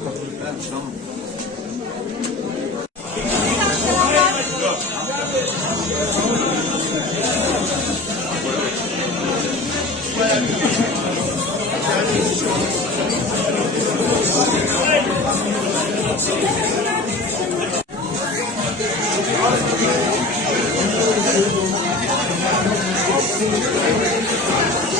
Tamam. Thank you.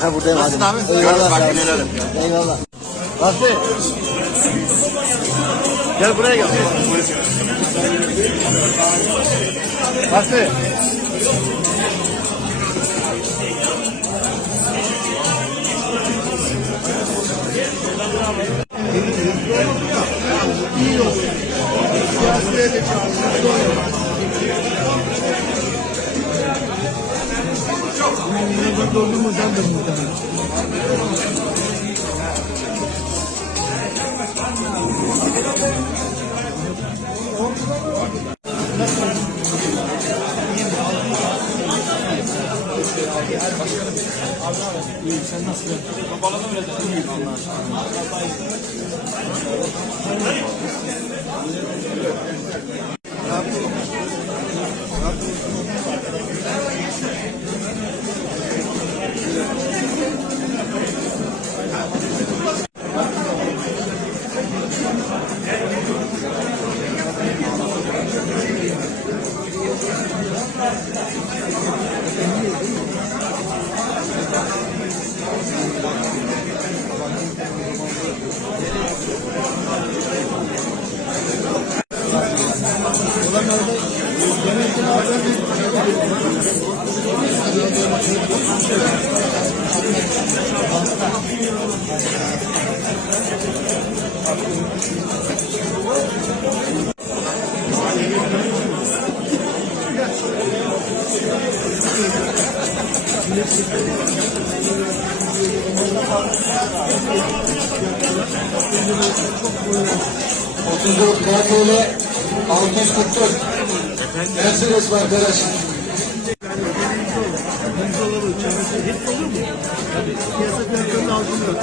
Ha buradayım Nasılsın hadi. abi? Eyvallah. Bak, yapıyor. Eyvallah. Basri. Gel buraya gel. Ondan doldurmadandır muhtemelen. İyiyim sen nasıl? Babaladım biraz. İyiyim Allah'a şükür. Thank you. 34 KTL 644 Mercedes var arkadaş. Hepsi olur mu? Piyasa fiyatlarını algılıyor.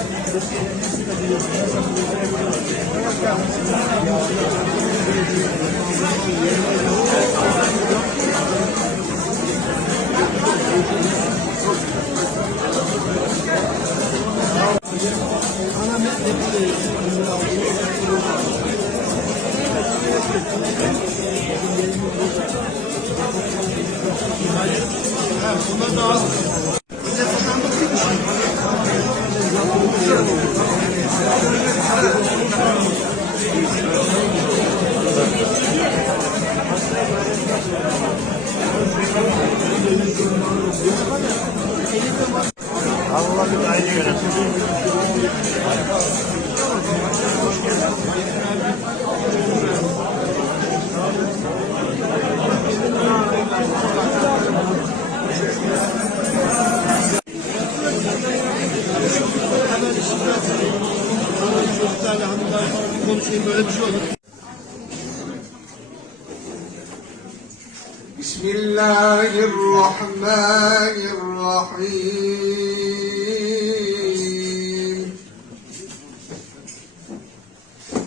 بسم الله الرحمن الرحيم.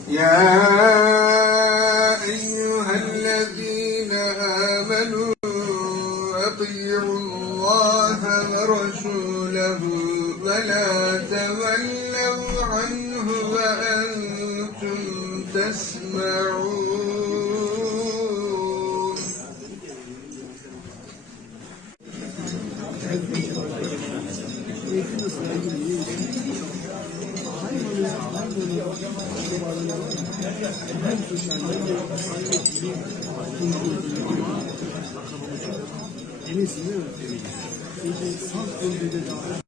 يا أيها الذين آمنوا أطيعوا الله ورسوله. فلا تولوا عنه وأنتم تسمعون En iyisi değil mi? İnsan öldüğünde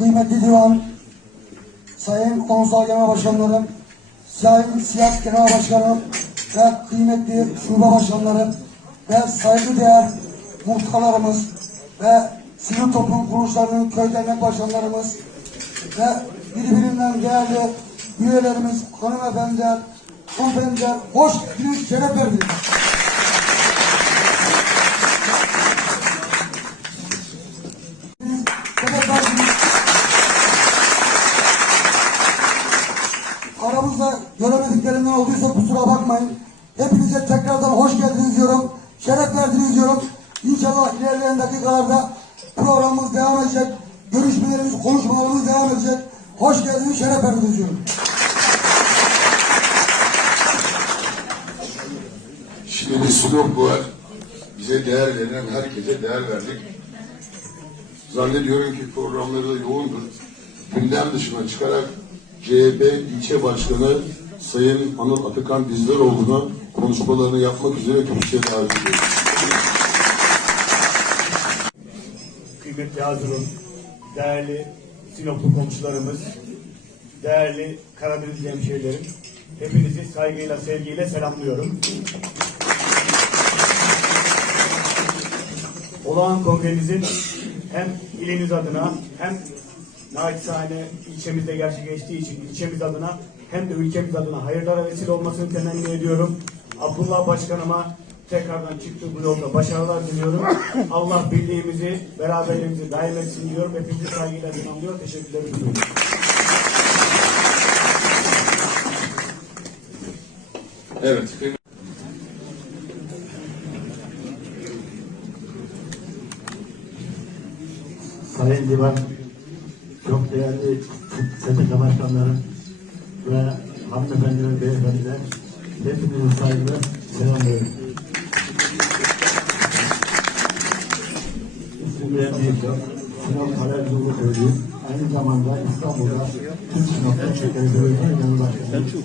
kıymetli divan, sayın konsol genel başkanlarım, sayın siyasi genel başkanım ve kıymetli şube başkanlarım ve saygıdeğer muhtarlarımız ve sivil toplum kuruluşlarının köy dernek başkanlarımız ve birbirinden değerli üyelerimiz, hanımefendiler, hanımefendiler, hoş geldiniz, şeref verdiniz. Olduysa kusura bakmayın. Hepinize tekrardan hoş geldiniz diyorum. Şeref verdiniz diyorum. İnşallah ilerleyen dakikalarda programımız devam edecek. Görüşmelerimiz, konuşmalarımız devam edecek. Hoş geldiniz, şeref verdiniz diyorum. Şimdi bir Sinop var. Bize değer verilen herkese değer verdik. Zannediyorum ki programları da yoğundur. Gündem dışına çıkarak CHP ilçe başkanı Sayın Anıl Atakan Dizdaroğlu'na konuşmalarını yapmak üzere kürsüye davet ediyoruz. Kıymetli Hazırun, değerli Sinoplu komşularımız, değerli Karadeniz hemşehrilerim, hepinizi saygıyla, sevgiyle selamlıyorum. Olağan kongremizin hem ilimiz adına hem naçizane ilçemizde gerçekleştiği için ilçemiz adına hem de ülkemiz adına hayırlara vesile olmasını temenni ediyorum. Abdullah Başkanıma tekrardan çıktığı bu yolda başarılar diliyorum. Allah birliğimizi, beraberliğimizi daim etsin diyorum. Hepinizi saygıyla selamlıyor. Teşekkürler ediyorum. Evet. Sayın Divan, çok değerli STK başkanlarım ve hanımefendiler, beyefendiler, hepinizi saygıyla selamlıyorum. İsmim Bülent Büyükçok, Sinop Halercioğlu köylüyüm. Aynı zamanda İstanbul'da Türk Sinop'ta Şekeri Belediye Genel Başkanıyım.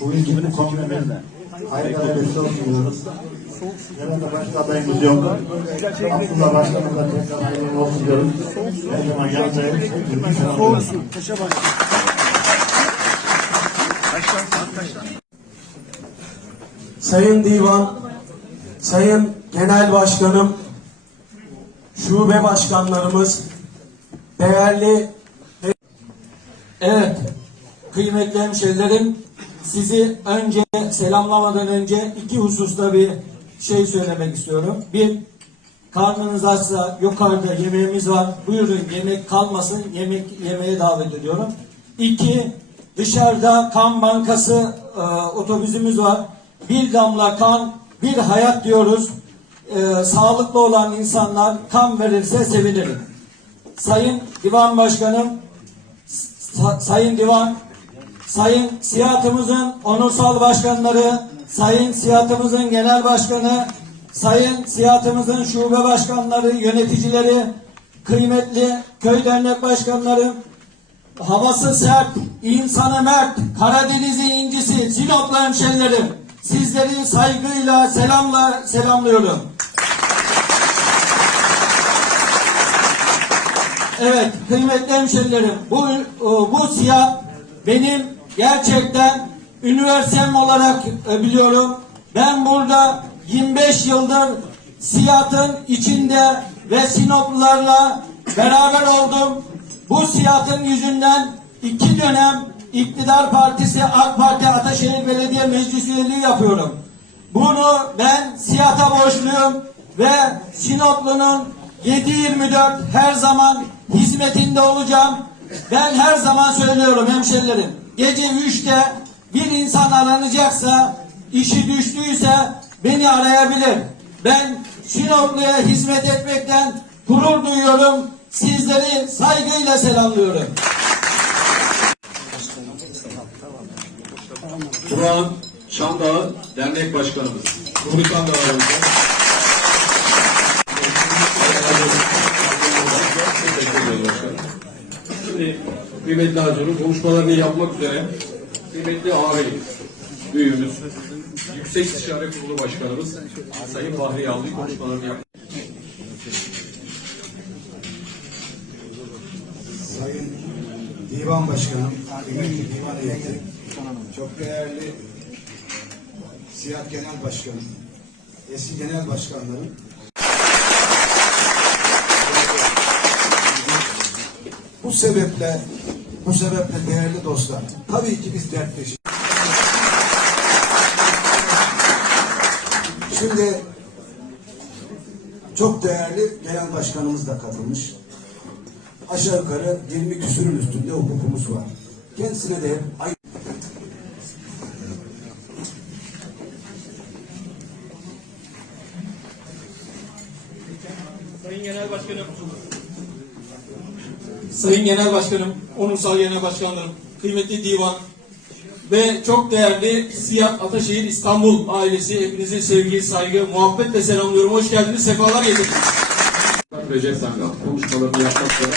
Bugün gibi bu kongremin hayırlara vesile olsun diyoruz. Herhalde başka adayımız yok. Abdullah Başkanım'la tekrar hayırlı olsun diyorum. Her zaman yanındayım. Soğuksun. Sayın Divan, Sayın Genel Başkanım, şube başkanlarımız, değerli Evet, kıymetli hemşehrilerim, sizi önce selamlamadan önce iki hususta bir şey söylemek istiyorum. Bir, karnınız açsa yukarıda yemeğimiz var. Buyurun yemek kalmasın, yemek yemeye davet ediyorum. İki, dışarıda kan bankası e, otobüsümüz var. Bir damla kan, bir hayat diyoruz. E, sağlıklı olan insanlar kan verirse sevinirim. Sayın Divan Başkanım, Sa- Sayın Divan, Sayın Siyatımızın onursal başkanları, Sayın Siyatımızın genel başkanı, Sayın Siyatımızın şube başkanları, yöneticileri, kıymetli köy dernek başkanları, havası sert, insanı mert, Karadeniz'in incisi, Sinoplu hemşerilerim, sizleri saygıyla, selamla selamlıyorum. Evet kıymetli hemşerilerim bu, bu siyah benim gerçekten üniversitem olarak e, biliyorum. Ben burada 25 yıldır siyatın içinde ve Sinoplularla beraber oldum. Bu siyatın yüzünden iki dönem iktidar partisi AK Parti Ataşehir Belediye Meclis üyeliği yapıyorum. Bunu ben siyata borçluyum ve Sinoplu'nun 7-24 her zaman hizmetinde olacağım. Ben her zaman söylüyorum hemşerilerim. Gece 3'te bir insan aranacaksa, işi düştüyse beni arayabilir. Ben Sinoplu'ya hizmet etmekten gurur duyuyorum. Sizleri saygıyla selamlıyorum. Turan Şamdağı Dernek Başkanımız. Nurikan da aramızda. Teşekkür ederim başkanım. Şimdi kıymetli Hacı'nın konuşmalarını yapmak üzere kıymetli ağabeyimiz, büyüğümüz, Yüksek İstişare Kurulu Başkanımız Sayın Fahri Yağlı konuşmalarını yapmak Sayın Divan Başkanım, kıymetli divan heyeti, çok değerli Siyah Genel Başkanım, eski genel başkanlarım, bu sebeple, bu sebeple değerli dostlar, tabii ki biz dertleşiyoruz. Şimdi çok değerli genel başkanımız da katılmış. Aşağı yukarı 20 küsürün üstünde hukukumuz var. Kendisine de hep ay Sayın Genel Başkanım. Sayın Genel Başkanım, onursal Genel Başkanlarım, kıymetli divan ve çok değerli Siyah Ataşehir İstanbul ailesi hepinizi sevgi, saygı, muhabbetle selamlıyorum. Hoş geldiniz, sefalar getirdiniz. Recep Sangal konuşmalarını yapmak üzere.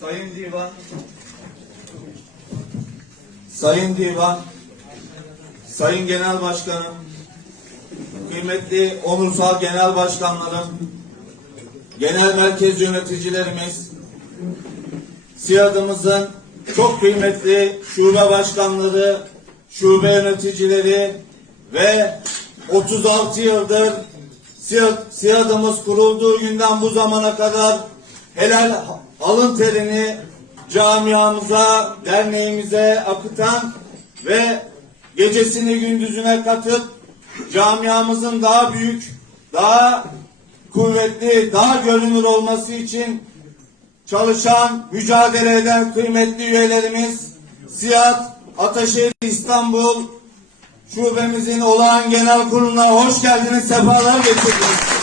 Sayın Divan, Sayın Divan, Sayın Genel Başkanım, kıymetli onursal genel başkanlarım, genel merkez yöneticilerimiz, SİAD'ımızın çok kıymetli şube başkanları, şube yöneticileri ve 36 yıldır SİAD, SİAD'ımız kurulduğu günden bu zamana kadar helal alın terini camiamıza, derneğimize akıtan ve gecesini gündüzüne katıp camiamızın daha büyük, daha kuvvetli, daha görünür olması için çalışan, mücadele eden kıymetli üyelerimiz Siyah Ataşehir İstanbul Şubemizin olağan genel kuruluna hoş geldiniz, sefalar getirdiniz.